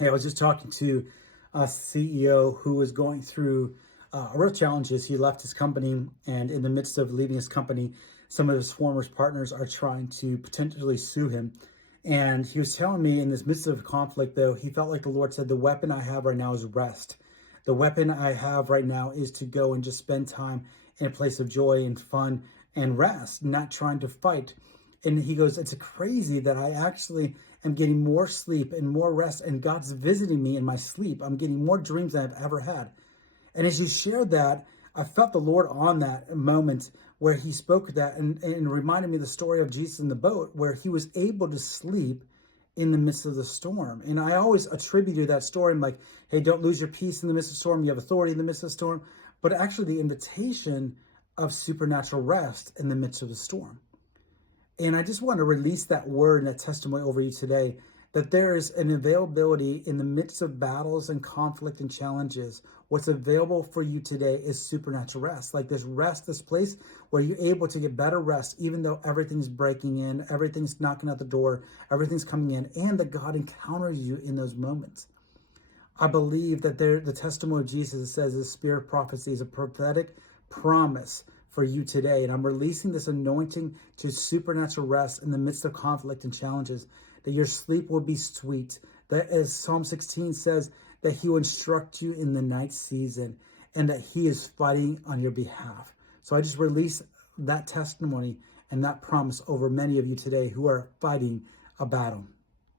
Hey, I was just talking to a CEO who was going through real challenges. He left his company, and in the midst of leaving his company, some of his former partners are trying to potentially sue him. And he was telling me in this midst of conflict, though, he felt like the Lord said, the weapon I have right now is rest. The weapon I have right now is to go and just spend time in a place of joy and fun and rest, not trying to fight. And he goes, it's crazy that I actually am getting more sleep and more rest, and God's visiting me in my sleep. I'm getting more dreams than I've ever had. And as he shared that, I felt the Lord on that moment where he spoke that and reminded me of the story of Jesus in the boat, where he was able to sleep in the midst of the storm. And I always attributed that story. I'm like, hey, don't lose your peace in the midst of the storm. You have authority in the midst of the storm. But actually, the invitation of supernatural rest in the midst of the storm. And I just want to release that word and that testimony over you today, that there is an availability in the midst of battles and conflict and challenges. What's available for you today is supernatural rest. Like this rest, this place where you're able to get better rest, even though everything's breaking in, everything's knocking at the door, everything's coming in, and that God encounters you in those moments. I believe that the testimony of Jesus says the spirit of prophecy is a prophetic promise for you today. And I'm releasing this anointing to supernatural rest in the midst of conflict and challenges, that your sleep will be sweet. That as Psalm 16 says, that he will instruct you in the night season and that he is fighting on your behalf. So I just release that testimony and that promise over many of you today who are fighting a battle.